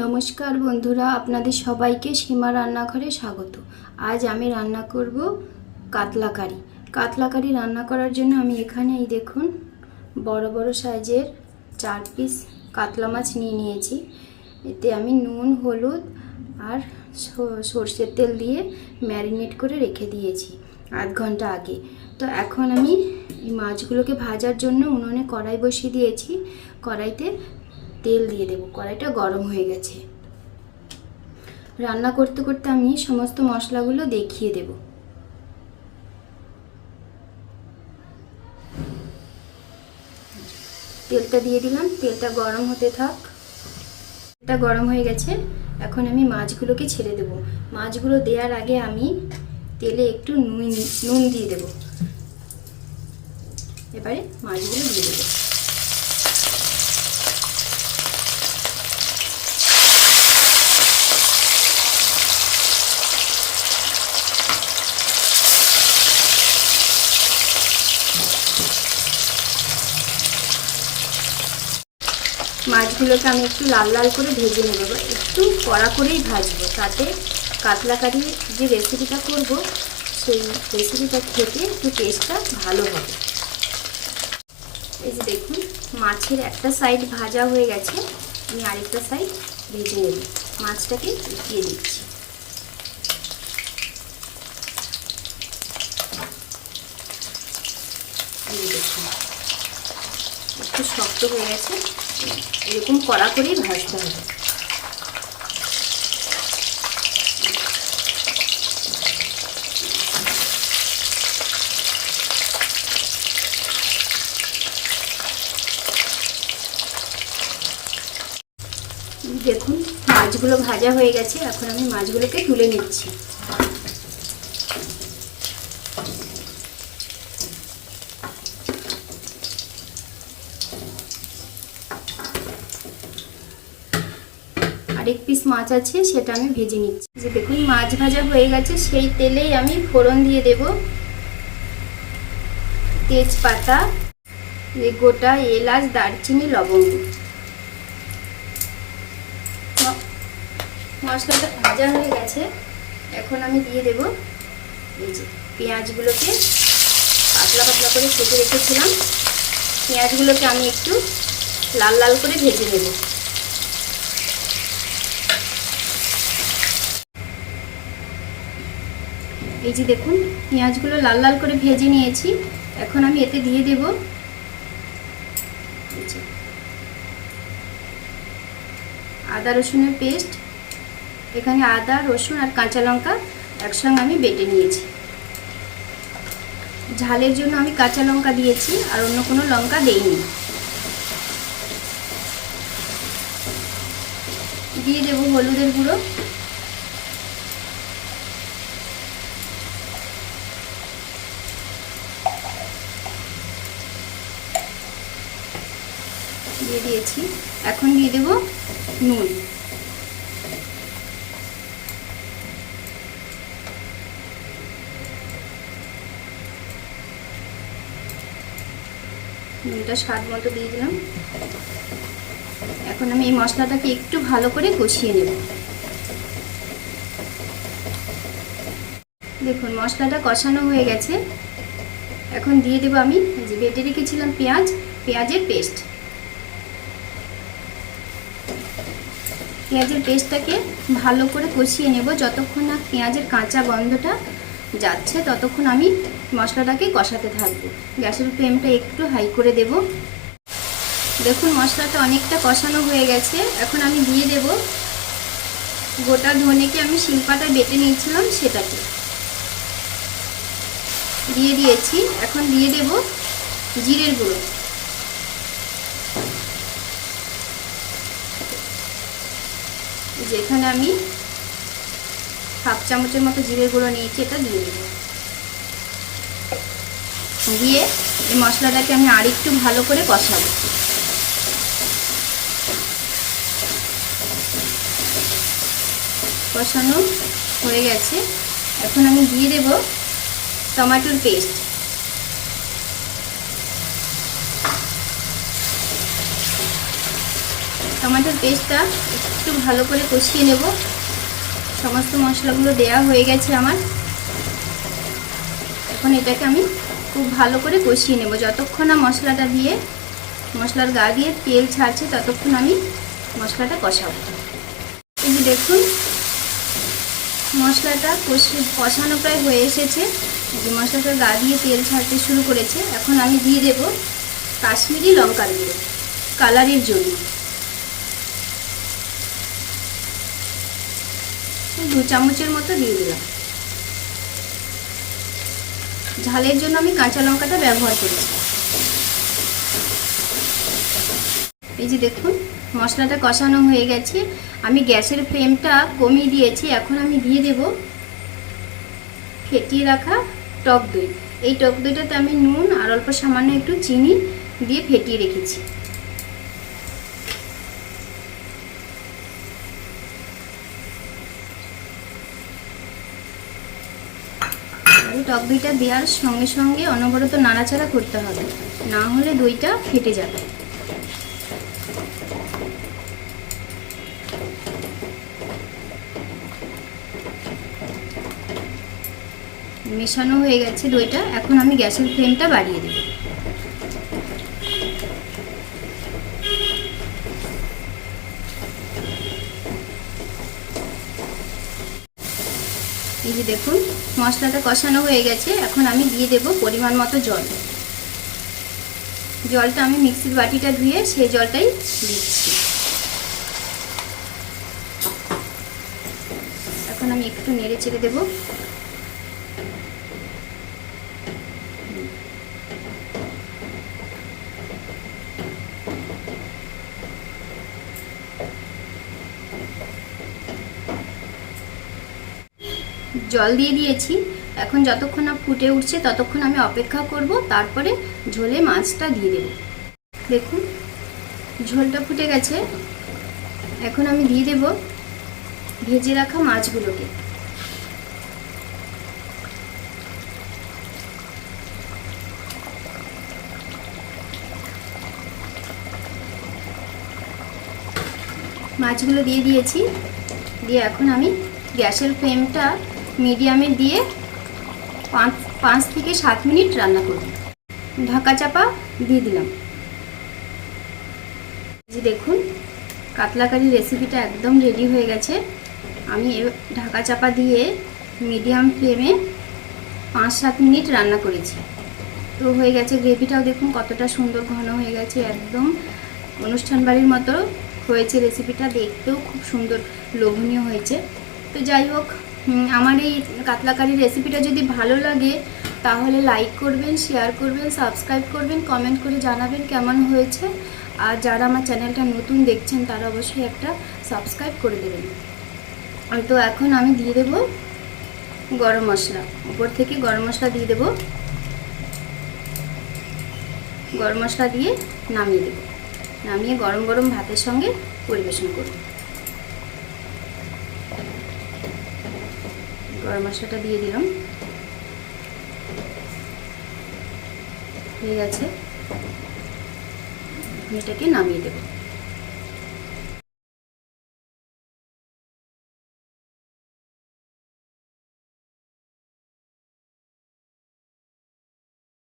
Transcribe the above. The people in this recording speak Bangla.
নমস্কার বন্ধুরা, আপনাদের সবাইকে সীমা রান্নাঘরে স্বাগত। আজ আমি রান্না করব কাতলা কারি কাতলা কারি রান্না করার জন্য আমি এখানে এই দেখুন, বড় বড় সাইজের চার পিস কাতলা মাছ নিয়ে নিয়েছি। এতে আমি নুন, হলুদ আর সর্ষের তেল দিয়ে ম্যারিনেট করে রেখে দিয়েছি আধ ঘণ্টা আগে। তো এখন আমি এই মাছগুলোকে ভাজার জন্য উনুনে কড়াই বসিয়ে দিয়েছি। কড়াইতে তেল দিয়ে দেবো, কড়াইটা গরম হয়ে গেছে। রান্না করতে করতে আমি সমস্ত মশলাগুলো দেখিয়ে দেব। তেলটা দিয়ে দিলাম, তেলটা গরম হতে থাক। তেলটা গরম হয়ে গেছে, এখন আমি মাছগুলোকে ছেড়ে দেব। মাছগুলো দেওয়ার আগে আমি তেলে একটু নুন নুন দিয়ে দেব। এবারে মাছগুলো দিয়ে দেবো। মাছগুলোকে আমি একটু লাল লাল করে ভেজে নেব। একটু কড়া করেই ভাজবো, তাতে কাতলা কারির যে রেসিপিটা করব, সেই রেসিপিটা খেতে একটু টেস্টটা ভালো হবে। এই যে দেখুন, মাছের একটা সাইড ভাজা হয়ে গেছে, আমি আরেকটা সাইড ভেজে নেব। মাছটাকে উঠিয়ে দিচ্ছি। একটু শক্ত হয়ে গেছে। এরকম কড়া করেই ভাজতে হবে। দেখুন, মাছগুলো ভাজা হয়ে গেছে। এখন আমি মাছগুলোকে তুলে নিচ্ছি। আরেক পিস মাছ আছে, সেটা আমি ভেজে নিচ্ছি। যে দেখুন, মাছ ভাজা হয়ে গেছে, সেই তেলেই আমি ফোড়ন দিয়ে দেব। তেজপাতা গোটা এলাচ, দারচিনি, লবঙ্গ। মশলাটা ভাজা হয়ে গেছে, এখন আমি দিয়ে দেব এই যে পেঁয়াজগুলোকে। পাতলা পাতলা করে কেটে রেখেছিলাম। পেঁয়াজগুলোকে আমি একটু লাল লাল করে ভেজে নেব। এই যে দেখুন, পেঁয়াজগুলো লাল লাল করে ভেজে নিয়েছি। এখন আমি এতে দিয়ে দেব আদা রসুনের পেস্ট। এখানে আদা, রসুন আর কাঁচা লঙ্কা একসঙ্গে আমি বেটে নিয়েছি। ঝালের জন্য আমি কাঁচা লঙ্কা দিয়েছি, আর অন্য কোনো লঙ্কা দেইনি। দিয়ে দেবো হলুদের গুঁড়ো। দিয়ে দিয়েছি। এখন দিয়ে দেব নুন। নুনটা স্বাদ মতো দিয়ে দিলাম। এখন আমি এই মশলাটাকে একটু ভালো করে কষিয়ে নেব। দেখুন, মশলাটা কষানো হয়ে গেছে। এখন দিয়ে দেবো আমি যে বেটে রেখেছিলাম পেঁয়াজ, পেঁয়াজের পেস্ট। পেঁয়াজের পেস্টটাকে ভালো করে কষিয়ে নেব। যতক্ষণ না পেঁয়াজের কাঁচা গন্ধটা যাচ্ছে, ততক্ষণ আমি মশলাটাকে কষাতে থাকব। গ্যাসের ফ্লেমটা একটু হাই করে দেব। দেখুন, মশলাটা অনেকটা কষানো হয়ে গেছে। এখন আমি দিয়ে দেব গোটা ধনেকে। আমি শিলপাটায় বেটে নিয়েছিলাম সেটাকে। দিয়ে দিয়েছি। এখন দিয়ে দেব জিরের গুঁড়ো। যেখানে আমি হাফ চামচের মতো জিরে গুঁড়ো নিয়েছি, এটা দিয়ে দেব। দিয়ে এই মশলাটাকে আমি আরেকটু ভালো করে কষাবো। কষানো হয়ে গেছে। এখন আমি দিয়ে দেব টমেটোর পেস্ট। টমেটোর পেস্টটা একটু ভালো করে কষিয়ে নেব। সমস্ত মশলাগুলো দেয়া হয়ে গেছে আমার। এখন এটাকে আমি খুব ভালো করে কষিয়ে নেব। যতক্ষণ না মশলাটা দিয়ে, মশলার গা দিয়ে তেল ছাড়ছে, ততক্ষণ আমি মশলাটা কষাবো। এই দেখুন, মশলাটা কষি, কষানো প্রায় হয়ে এসেছে। যে মশলাটা গা দিয়ে তেল ছাড়তে শুরু করেছে। এখন আমি দিয়ে দেব কাশ্মীরি লঙ্কার গুঁড়ো, কালারের জন্য। দু চামচের মতো দিয়ে দিলাম। ঝালের জন্য আমি কাঁচা লঙ্কাটা ব্যবহার করেছি। এই যে দেখুন, মশলাটা কষানো হয়ে গেছে। আমি গ্যাসের ফ্লেমটা কমিয়ে দিয়েছি, এখন আমি দিয়ে দেব ফেটিয়ে রাখা টক দই। এই টক দইটাতে আমি নুন আর অল্প সামান্য একটু চিনি দিয়ে ফেটিয়ে রেখেছি। টক দইটা দেওয়ার সঙ্গে সঙ্গে অনবরত নাড়াচাড়া করতে হবে। না হলে দইটা ফেটে যাবে। মেশানো হয়ে গেছে দইটা। এখন আমি গ্যাসের ফ্লেমটা বাড়িয়ে দেব। এই যে দেখুন, মশলাটা কষানো হয়ে গেছে। এখন আমি দিয়ে দেব পরিমাণ মতো জল। জলটা আমি মিক্সির বাটিটা ধুয়ে সেই জলটাই দিচ্ছি। এখন আমি একটু নেড়ে চেড়ে দেবো। জল দিয়ে দিয়েছি। এখন যতক্ষণ না ফুটে উঠছে ততক্ষণ আমি অপেক্ষা করব, তারপরে ঝোলে মাছটা দিয়ে দেব। দেখুন, ঝোলটা ফুটে গেছে। এখন আমি দিয়ে দেব ভেজে রাখা মাছগুলোকে। মাছগুলো দিয়ে দিয়েছি। দিয়ে এখন আমি গ্যাসের ফ্লেমটা মিডিয়ামে দিয়ে পাঁচ পাঁচ থেকে সাত মিনিট রান্না করব। ঢাকা চাপা দিয়ে দিলাম। যে দেখুন কাতলা কারি রেসিপিটা একদম রেডি হয়ে গেছে। আমি ঢাকা চাপা দিয়ে মিডিয়াম ফ্লেমে পাঁচ, সাত মিনিট রান্না করেছি। তো হয়ে গেছে গ্রেভিটাও দেখুন কতটা সুন্দর ঘন হয়ে গেছে। একদম অনুষ্ঠান বাড়ির মতো হয়েছে রেসিপিটা দেখতেও খুব সুন্দর, লোভনীয় হয়েছে। তো যাই হোক আমার এই কাতলা কারি রেসিপিটা যদি ভালো লাগে, তাহলে লাইক করবেন শেয়ার করবেন সাবস্ক্রাইব করবেন কমেন্ট করে জানাবেন কেমন হয়েছে। আর যারা আমার চ্যানেলটা নতুন দেখছেন, তারা অবশ্যই একটা সাবস্ক্রাইব করে দেবেন। তো এখন আমি দিয়ে দেব গরম মশলা। উপর থেকে গরম মশলা দিয়ে দেব। গরম মশলা দিয়ে নামিয়ে দেব। নামিয়ে গরম গরম ভাতের সঙ্গে পরিবেশন করব। গরম মশলাটা দিয়ে দিলাম। হয়ে গেছে। এটাকে নামিয়ে দেবো।